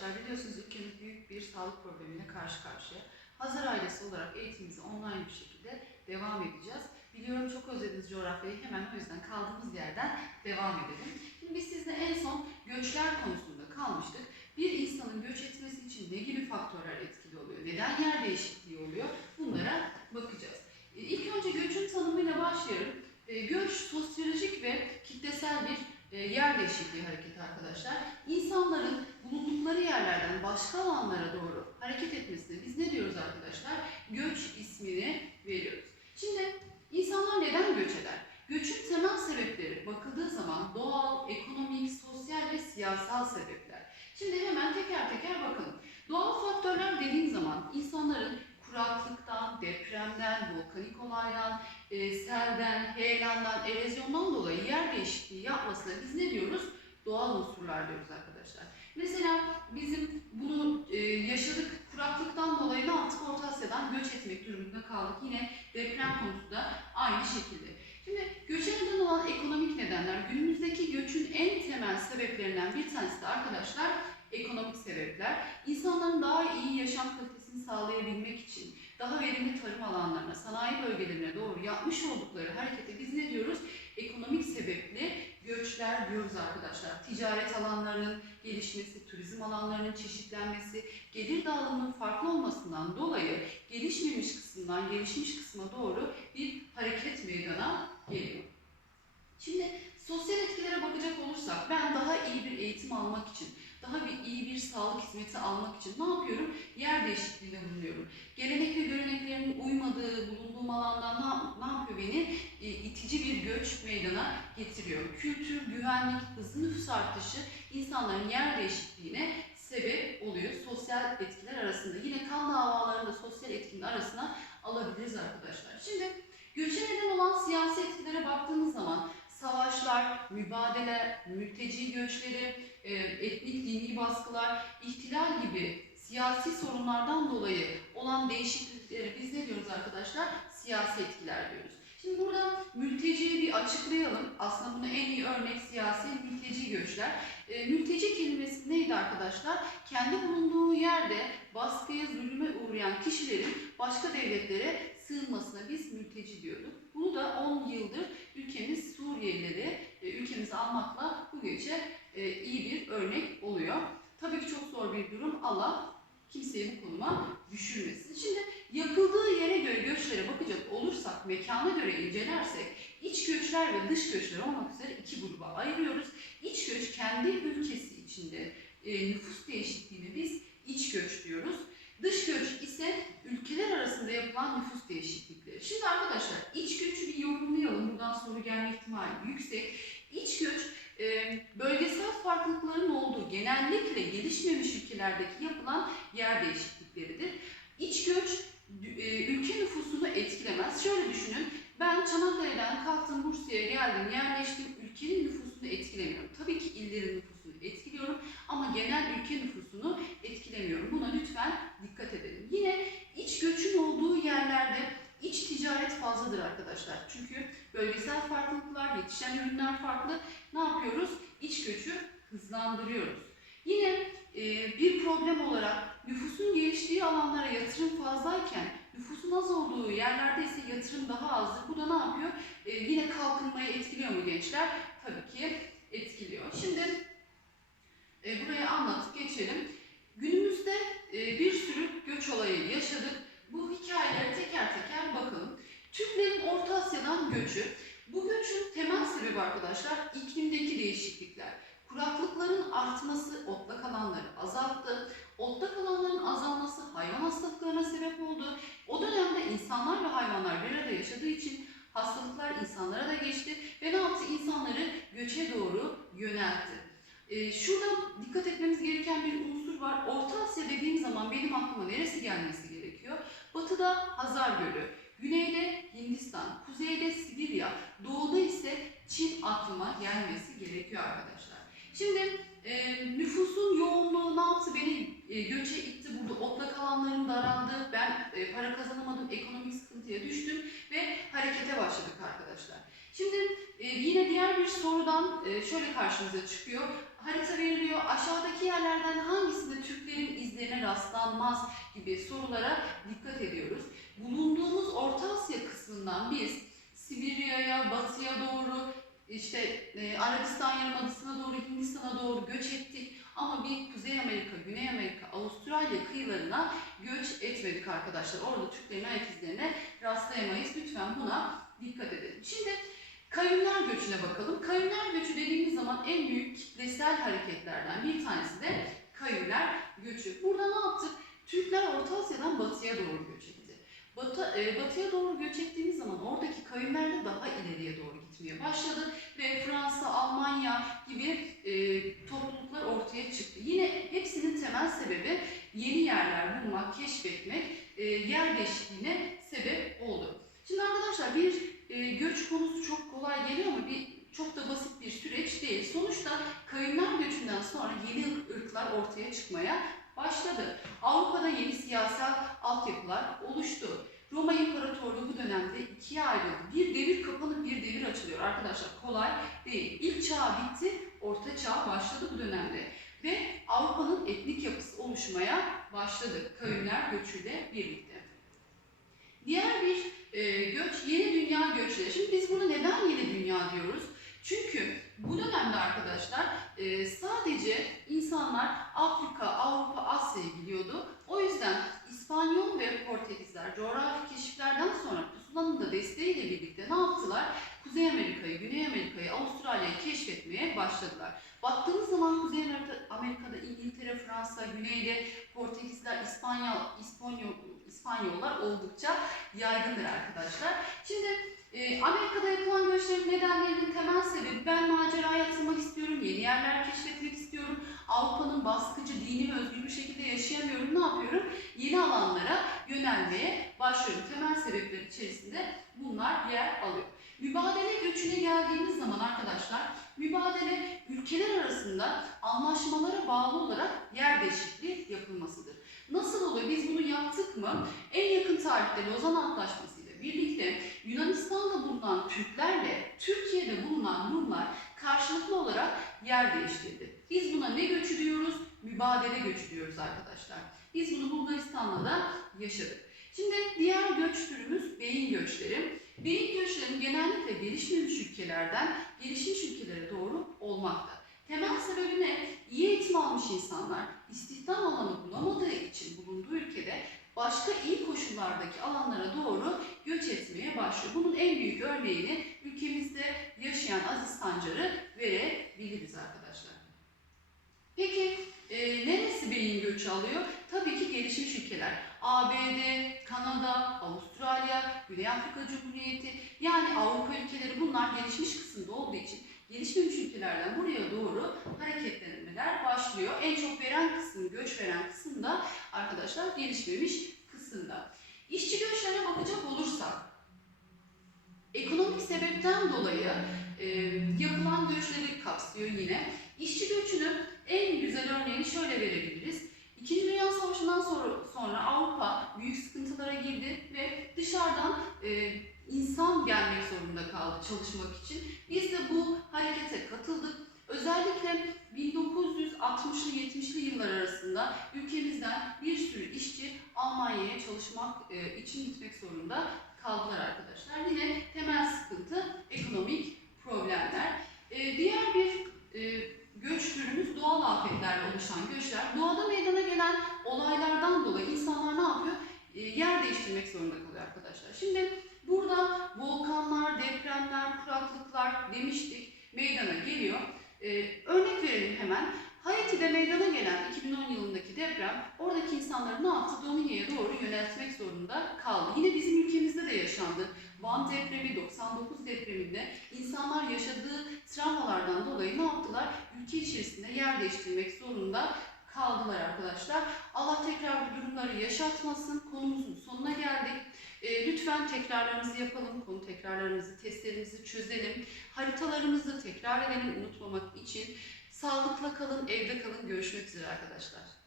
arkadaşlar biliyorsunuz ülkemiz büyük bir sağlık problemiyle karşı karşıya. Hazır ailesi olarak eğitimimize online bir şekilde devam edeceğiz. Biliyorum çok özlediniz coğrafyayı hemen o yüzden kaldığımız yerden devam edelim. Şimdi biz sizle en son göçler konusunda kalmıştık. Bir insanın göç etmesi için ne gibi faktörler etkili oluyor? Neden yer değişikliği oluyor? Bunlara bakacağız. E, İlk önce göçün tanımıyla başlayalım. E, Göç sosyolojik ve kitlesel bir e, yer değişikliği hareketi arkadaşlar. İnsanların yerlerden başka alanlara doğru hareket etmesine biz ne diyoruz arkadaşlar? Göç ismini veriyoruz. Şimdi insanlar neden göç eder? Göçün temel sebepleri bakıldığı zaman doğal, ekonomik, sosyal ve siyasal sebepler. Şimdi hemen teker teker bakalım. Doğal faktörler dediğim zaman insanların kuraklıktan, depremden, volkanik olaydan, e, selden, heyelandan, erozyondan dolayı yer değişikliği yapmasına biz ne diyoruz? Doğal unsurlar diyoruz arkadaşlar. Mesela bizim bunu e, yaşadık kuraklıktan dolayı ne yaptık? Orta Asya'dan göç etmek durumunda kaldık. Yine deprem konusu da aynı şekilde. Şimdi göçe neden olan ekonomik nedenler günümüzdeki göçün en temel sebeplerinden bir tanesi de arkadaşlar ekonomik sebepler. İnsanların daha iyi yaşam kalitesini sağlayabilmek için daha verimli tarım alanlarına, sanayi bölgelerine doğru yapmış oldukları harekete biz ne diyoruz? Ekonomik sebepli göçler diyoruz arkadaşlar. Ticaret alanlarının gelişmesi, turizm alanlarının çeşitlenmesi, gelir dağılımının farklı olmasından dolayı gelişmemiş kısımdan gelişmiş kısma doğru bir hareket meydana geliyor. Şimdi sosyal etkilere bakacak olursak ben daha iyi bir eğitim almak için, daha bir iyi bir sağlık hizmeti almak için ne yapıyorum? Yer değişikliğinde bulunuyorum. Gelenek ve göreneklerimin uymadığı, bulunduğum alandan ne, ne yapıyor beni? E, itici bir göç meydana getiriyor. Kültür, güvenlik, hızlı nüfus artışı insanların yer değişikliğine sebep oluyor. Sosyal etkiler arasında. Yine kan davalarını da sosyal etkinin arasına alabiliriz arkadaşlar. Şimdi göçe neden olan siyasi etkilere baktığımız zaman savaşlar, mübadele, mülteci göçleri, e, etnik dini baskılar, ihtilal gibi siyasi sorunlardan dolayı olan değişiklikleri biz ne diyoruz arkadaşlar? Siyasi etkiler diyoruz. Şimdi burada mülteciyi bir açıklayalım. Aslında bunu en iyi örnek siyasi mülteci göçler. E, mülteci kelimesi neydi arkadaşlar? Kendi bulunduğu yerde baskıya, zulüme uğrayan kişilerin başka devletlere sığınmasına biz mülteci diyorduk. Bunu da 10 yıldır ülkemiz Suriyelileri e, ülkemize almakla bu göçe e, iyi bir örnek oluyor. Tabii ki çok zor bir durum. Allah kimseyi bu konuma düşürmesin. Şimdi yapıldığı yere göre göçlere bakacak olursak, mekana göre incelersek iç göçler ve dış göçler olmak üzere iki gruba ayırıyoruz. İç göç kendi ülkesi içinde e, nüfus değişikliğini biz iç göç diyoruz. Dış göç ise ülkeler arasında yapılan nüfus değişiklikleri. Şimdi arkadaşlar iç göçü bir yorumlayalım. Buradan soru gelme ihtimali yüksek. İç göç e, bölgesel farklılıkların olduğu genellikle gelişmemiş ülkelerdeki yapılan yer değişiklikleridir. İç göç e, ülke nüfusunu etkilemez. Şöyle düşünün. Ben Çanakkale'den kalktım Bursa'ya geldim, yerleştim. Ülkenin nüfusunu etkilemiyorum. Tabii ki illerin nüfusunu etkiliyorum ama genel ülke nüfusunu etkilemiyorum. Buna lütfen dikkat edelim. Yine iç göçün olduğu yerlerde iç ticaret fazladır arkadaşlar. Çünkü bölgesel farklılıklar, yetişen ürünler farklı. Ne yapıyoruz? İç göçü hızlandırıyoruz. Yine e, bir problem olarak nüfusun geliştiği alanlara yatırım fazlayken nüfusun az olduğu yerlerde ise yatırım daha azdır. Bu da ne yapıyor? E, yine kalkınmayı etkiliyor mu gençler? Tabii ki etkiliyor. Şimdi e, burayı anlatıp geçelim. Günümüzde e, bir sürü göç olayı yaşadık. Bu hikayelere teker teker. Türklerin Orta Asya'dan göçü. Bu göçün temel sebebi arkadaşlar iklimdeki değişiklikler. Kuraklıkların artması otlak alanları azalttı. Otlak alanların azalması hayvan hastalıklarına sebep oldu. O dönemde insanlar ve hayvanlar bir arada yaşadığı için hastalıklar insanlara da geçti ve ne yaptı? İnsanları göçe doğru yöneltti. Ee, şurada dikkat etmemiz gereken bir unsur var. Orta Asya dediğim zaman benim aklıma neresi gelmesi gerekiyor? Batıda Hazar Gölü, güneyde Hindistan, kuzeyde Sibirya, doğuda ise Çin aklıma gelmesi gerekiyor arkadaşlar. Şimdi e, nüfusun yoğunluğu ne yaptı? Beni e, göçe itti. Burada otlak alanlarım daraldı. Ben e, para kazanamadım. Ekonomik sıkıntıya düştüm ve harekete başladık arkadaşlar. Şimdi e, yine diğer bir sorudan e, şöyle karşımıza çıkıyor. Harita veriliyor. Aşağıdaki yerlerden hangisinde Türklerin izlerine rastlanmaz gibi sorulara dikkat ediyoruz. Bulunduğumuz Orta Asya kısmından biz Sibirya'ya, batıya doğru, işte e, Arabistan Yarımadası'na doğru, Hindistan'a doğru göç ettik. Ama bir Kuzey Amerika, Güney Amerika, Avustralya kıyılarına göç etmedik arkadaşlar. Orada Türklerin ayak izlerine rastlayamayız. Lütfen buna dikkat edelim. Şimdi kavimler göçüne bakalım. Kavimler göçü dediğimiz zaman en büyük kitlesel hareketlerden bir tanesi de kavimler göçü. Burada ne yaptık? Türkler Orta Asya'dan batıya doğru göç etti. Batı, e, batıya doğru göç ettiğimiz zaman oradaki kavimler de daha ileriye doğru gitmeye başladı ve Fransa, Almanya gibi e, topluluklar ortaya çıktı. Yine hepsinin temel sebebi yeni yerler bulmak, keşfetmek, e, yer değişikliğine sebep oldu. Şimdi arkadaşlar bir e, göç konusu çok kolay geliyor ama bir çok da basit bir süreç değil. Sonuçta kavimler göçünden sonra yeni ırklar ortaya çıkmaya başladı. Avrupa'da yeni siyasal altyapılar oluştu. Roma İmparatorluğu bu dönemde ikiye ayrıldı. Bir devir kapanıp bir devir açılıyor arkadaşlar. Kolay değil. İlk çağ bitti, orta çağ başladı bu dönemde. Ve Avrupa'nın etnik yapısı oluşmaya başladı kavimler göçüyle birlikte. Diğer bir e, göç yeni dünya göçleri. Şimdi biz bunu neden yeni dünya diyoruz? Çünkü bu dönemde arkadaşlar e, sadece insanlar Afrika, Avrupa, Asya'yı biliyordu. O yüzden İspanyol ve Portekizler coğrafi keşiflerden sonra pusulanın da desteğiyle birlikte ne yaptılar? Kuzey Amerika'yı, Güney Amerika'yı, Avustralya'yı keşfetmeye başladılar. Baktığınız zaman Kuzey Amerika- Amerika'da İngiltere, Fransa, Güney'de Portekizler, İspanyol, İspanyol, İspanyollar oldukça yaygındır arkadaşlar. Şimdi e, Amerika'da yapılan göçlerin nedenlerinin temel sebebi ben maceraya atılmak istiyorum, yeni yerler keşfetmek istiyorum, Avrupa'nın baskıcı, dini ve özgür bir şekilde yaşayamıyorum, ne yapıyorum? Yeni alanlara yönelmeye başlıyorum. Temel sebepler içerisinde bunlar yer alıyor. Mübadele göçüne geldiğimiz zaman arkadaşlar, mübadele ülkeler arasında anlaşmalara bağlı olarak yer değişikliği yapılmasıdır. Nasıl oluyor? Biz bunu yaptık mı? En yakın tarihte Lozan Antlaşması ile birlikte Yunanistan'da bulunan Türklerle Türkiye'de bulunan Rumlar karşılıklı olarak yer değiştirdi. Biz buna ne göçü diyoruz? Mübadele göçü diyoruz arkadaşlar. Biz bunu Bulgaristan'la da yaşadık. Şimdi diğer göç türümüz beyin göçleri. Beyin göçleri genellikle gelişmemiş ülkelerden gelişmiş ülkelere doğru olmakta. Temel sebebi ne? İyi eğitim almış insanlar istihdam alanı bulamadığı için bulunduğu ülkede başka iyi koşullardaki alanlara doğru göç etmeye başlıyor. Bunun en büyük örneğini ülkemizde yaşayan Aziz Sancar'ı verebiliriz arkadaşlar. Peki e, göçü alıyor? Tabii ki gelişmiş ülkeler. ABD, Kanada, Avustralya, Güney Afrika Cumhuriyeti yani Avrupa ülkeleri bunlar gelişmiş kısımda olduğu için gelişmemiş ülkelerden buraya doğru hareketlenmeler başlıyor. En çok veren kısım, göç veren kısım da arkadaşlar gelişmemiş kısımda. İşçi göçlerine bakacak olursak, ekonomik sebepten dolayı e, yapılan göçleri kapsıyor yine. İşçi göçünün en güzel örneğini şöyle verebiliriz. İkinci Dünya Savaşı'ndan sonra, sonra Avrupa büyük sıkıntılara girdi ve dışarıdan e, insan gelmek zorunda kaldı çalışmak için. Biz de bu harekete katıldık. Özellikle 1960'lı 70'li yıllar arasında ülkemizden bir sürü işçi Almanya'ya çalışmak e, için gitmek zorunda kaldılar arkadaşlar. Yine temel sıkıntı ekonomik problemler. E, diğer bir e, göç türümüz doğal afetlerle oluşan göçler. Doğada meydana gelen olaylardan dolayı insanlar ne yapıyor? E, yer değiştirmek zorunda kalıyor arkadaşlar. Şimdi burada volkanlar, depremler, kuraklıklar demiştik meydana geliyor. Ee, örnek verelim hemen. Haiti'de meydana gelen 2010 yılındaki deprem oradaki insanları ne yaptı? Domini'ye doğru yöneltmek zorunda kaldı. Yine bizim ülkemizde de yaşandı. Van depremi, 99 depreminde insanlar yaşadığı travmalardan dolayı ne yaptılar? Ülke içerisinde yer değiştirmek zorunda kaldılar arkadaşlar. Allah tekrar bu durumları yaşatmasın. Konumuzun sonuna geldik. E, lütfen tekrarlarımızı yapalım. Konu tekrarlarımızı, testlerimizi çözelim. Haritalarımızı tekrar edelim unutmamak için. Sağlıkla kalın, evde kalın. Görüşmek üzere arkadaşlar.